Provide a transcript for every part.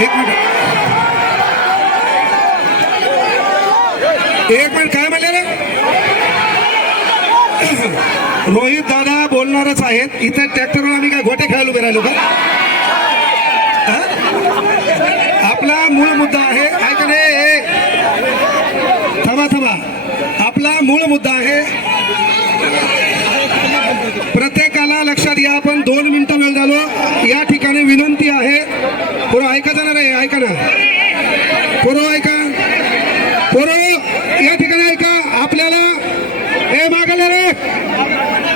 एक मिनिट काय म्हणले रे? रोहित दादा बोलणारच आहेत. इथे ट्रॅक्टरवर आम्ही काय घोटे खेळायला उभे राहिलो का? आपला मूळ मुद्दा आहे ऐकणे. थांबा. आपला मूळ मुद्दा आहे. प्रत्येकाला लक्षात घ्या. आपण 2 मिनिटं वेळ झालो. या ठिकाणी विनंती आहे. पोरं ऐका जाणार आहे. ऐका ना पोरं, ऐका पोरं, या ठिकाणी ऐका. आपल्याला हे मागायला रे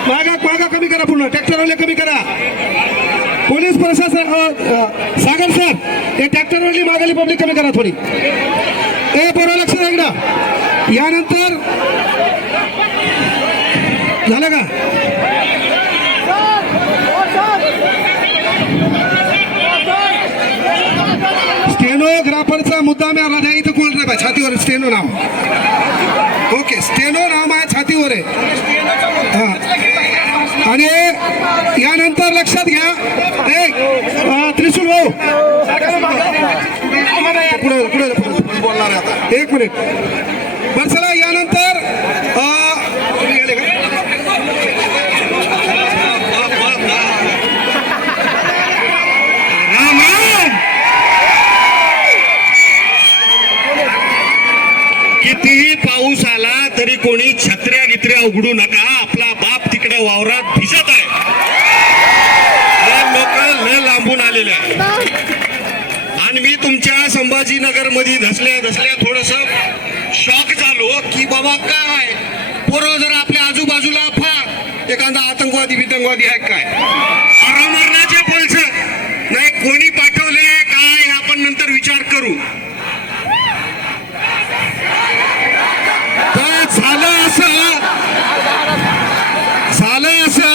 मागा कमी करा. पूर्ण ट्रॅक्टरवाले कमी करा. पोलीस प्रशासन सागर सर हे ट्रॅक्टरवाली मागायली पब्लिक कमी करा थोडी. हे पोरं लक्ष द्या. यानंतर झालं का? स्टेनोग्राफरचा मुद्दा मी आला नाही. इथं कोण रे छातीवर स्टेनो नाव. ओके स्टेनो नाव माझ्या छातीवर आहे. हा आणि यानंतर लक्षात घ्या. त्रिशूल भाऊ पुढे बोलणार आहे आता. 1 मिनिट बरं चला. यानंतर कितीही पाऊस आला तरी कोणी छत्र्या गित्र्या उघडू नका. आपला बाप तिकडे वावरात भिजत आहे. लोक ल लांबून आलेले आहे. आणि मी तुमच्या संभाजीनगर मध्ये धसल्या थोडस शॉक झालो की बाबा काय पोरं जर आपल्या आजूबाजूला फार एखादा आतंकवादी बितंकवादी आहे काय मरणाचे पल्स नाही कोणी पाठवले काय आपण नंतर विचार करू. झालं असं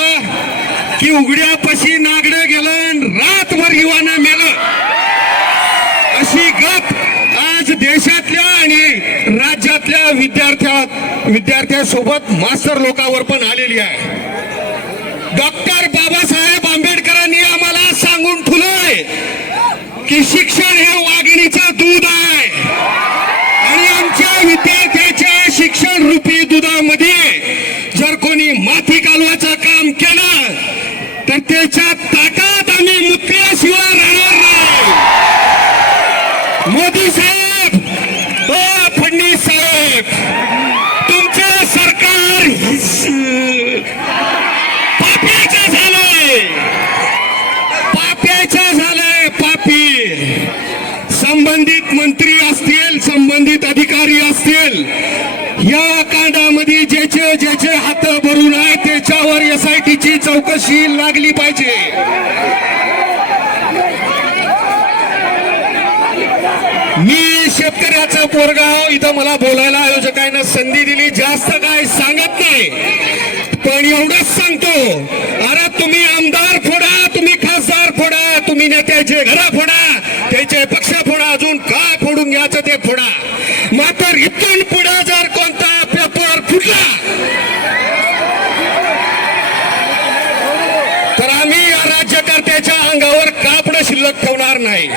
की उघड्यापाशी नागडं गेलं रातभर युवानं मेलं. अशी गत आज देशातल्या आणि राज्यातल्या विद्यार्थ्यांसोबत मास्तर लोकांवर पण आलेली आहे. डॉक्टर बाबासाहेब आंबेडकरांनी आम्हाला सांगून ठेवलंय की शिक्षण हे वाघिणीचं दूध आहे आणि आमच्या विद्यार्थ्याच्या शिक्षण रूपी दुधामध्ये जर कोणी माती कालवाचं काम केलं तर त्याच्या ताटात आम्ही मुतल्याशिवाय राहणार नाही. मोदी साहेब फडणवीस साहेब तुमचं सरकार पाप्याचं झालंय पापी. संबंधित मंत्री असतील संबंधित अधिकारी असतील या कांडामध्ये ज्याचे हात भरून आहे त्याच्यावर SIT ची चौकशी लागली पाहिजे. मी शेतकऱ्याचं पोरगाव इथं मला बोलायला आयोजकांना संधी दिली. जास्त काय सांगत नाही पण एवढंच सांगतो. अरे तुम्ही आमदार फोडा तुम्ही खासदार फोडा तुम्ही नेत्याचे घरा फोडा त्याचे पक्ष फोडा अजून काय फोडून घ्यायचं ते फोडा. मात्र इथून पुढे जर कोणता पेपर फुटला तर आम्ही या राज्यकर्त्याच्या अंगावर कापड शिल्लक ठेवणार नाही.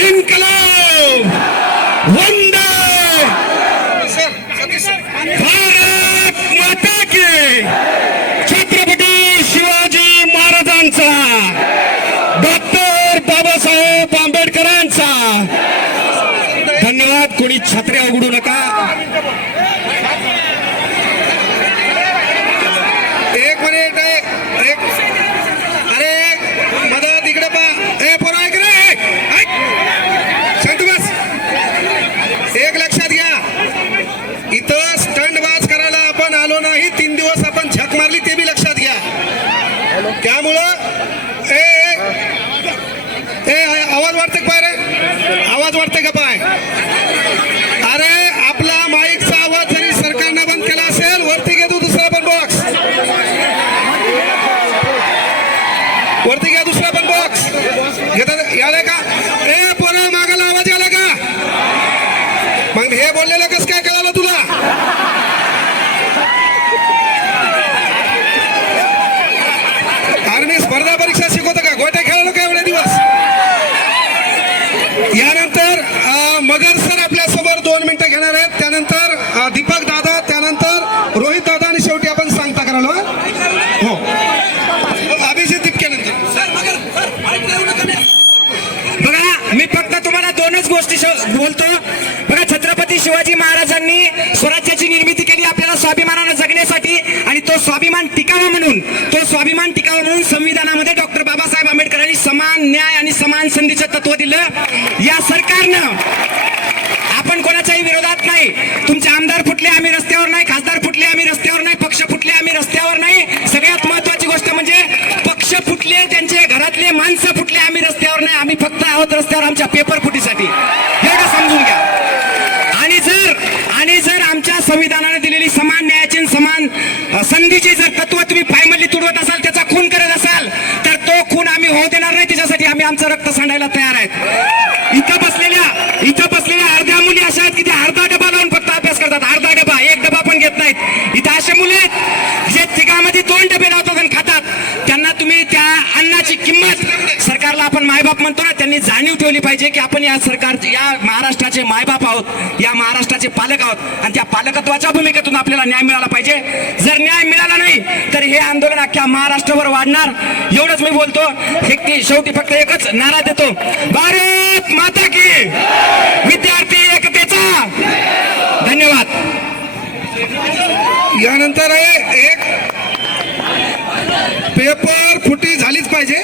इन्कलाब वंदे भारत माता की. छत्रपती शिवाजी महाराजांचा डॉक्टर बाबासाहेब आंबेडकरांचा. धन्यवाद. कोणी छत्र्या उघडू नका. 1 मिनिट. अरे मदत इकडे पा. पोरं ऐक रे शांत बस. एक लक्षात घ्या. इथं स्टंटबाज करायला आपण आलो नाही. 3 दिवस आपण झक मारली ते बी लक्षात घ्या. त्यामुळं आवाज वाढते का पाय रे? आवाज वाढते का पाय? अरे आपला माईकचा आवाज जरी सरकारनं बंद केला असेल वरती घे तू दुसरा पण बॉक्स. वरती घ्या दुसरा पण बॉक्स. घेतात याला का? पोरं मागायला आवाज आला का? मग हे बोललेलं कसं काय कळालं तुला? अरे मी स्पर्धा परीक्षा शिकवतो का? गोट्या खेळालो का एवढे दिवस? 2 मिनिटं घेणार आहेत, त्यानंतर दीपक दादा, त्यानंतर रोहित दादा आणि शेवटी आपण सांगता कराल. हो, अभिजित दिपकेनंतर. बघा, मी फक्त तुम्हाला दोनच गोष्टी बोलतो. बघा, छत्रपती शिवाजी महाराजांनी स्वराज्याची निर्मिती केली आपल्याला स्वाभिमानानं जगण्यासाठी, आणि तो स्वाभिमान टिकावा म्हणून संविधानामध्ये डॉक्टर बाबासाहेब आंबेडकरांनी समान न्याय आणि समान संधीचं तत्व दिलं. या सरकारनं आपण कोणाच्याही विरोधात नाही. तुमचे आमदार फुटले आम्ही रस्त्यावर नाही, खासदार फुटले आम्ही रस्त्यावर नाही, पक्ष फुटले आम्ही रस्त्यावर नाही. सगळ्यात महत्वाची गोष्ट म्हणजे पक्ष फुटले, त्यांचे घरातले माणसं फुटले, आम्ही रस्त्यावर नाही. आम्ही फक्त आहोत रस्त्यावर आमच्या पेपर फुटीसाठी. एवढं समजून घ्या. आणि जर आमच्या संविधानाने दिलेली समान न्यायाची आणि समान संधीची जर तत्व तुम्ही पायमल्ली तुडवत असाल, त्याचा खून करत असाल, तर तो खून आम्ही होऊ देणार नाही. त्याच्यासाठी आम्ही आमचं रक्त सांडायला तयार आहेत. इथं बसलेल्या अर्ध्या मुली अशा आहेत की त्या अर्धा डबा लावून फक्त अभ्यास करतात. अर्धा डबा, एक डबा पण घेत नाहीत. इथं अशा मुली आहेत जे तिघामध्ये 2 डबे लावतात आणि खातात. त्यांना तुम्ही त्या अन्नाची किंमत, सरकारला आपण मायबाप म्हणतो ना, त्यांनी जाणीव ठेवली पाहिजे की आपण या महाराष्ट्राचे मायबाप आहोत, या महाराष्ट्राचे पालक आहोत, आणि त्या पालकत्वाच्या भूमिकेतून आपल्याला न्याय मिळाला पाहिजे. जर न्याय मिळाला नाही तर हे आंदोलन अख्ख्या महाराष्ट्रावर वाढणार. एवढंच मी बोलतो. शेवटी फक्त एकच नारा देतो, भारत माता की, विद्यार्थी एकतेचा. धन्यवाद. यानंतर आहे एक पेपर फुटी झालीच पाहिजे.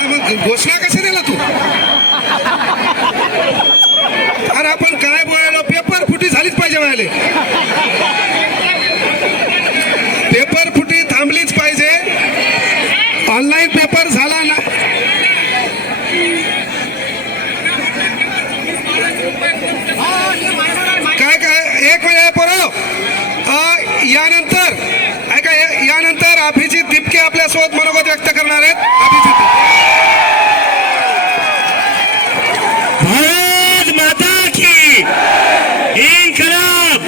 मग घोषणा कशी दिला तू? अरे आपण काय बोलायलो? पेपर फुटी झालीच पाहिजे म्हणाले. पेपर फुटी थांबलीच पाहिजे. ऑनलाईन पेपर झाला ना, काय एक वेळ पोरं. यानंतर अभिजित दिपके आपल्यासोबत मनोगत व्यक्त करणार आहेत. अभिजित. भारत माता की, इनकलाब.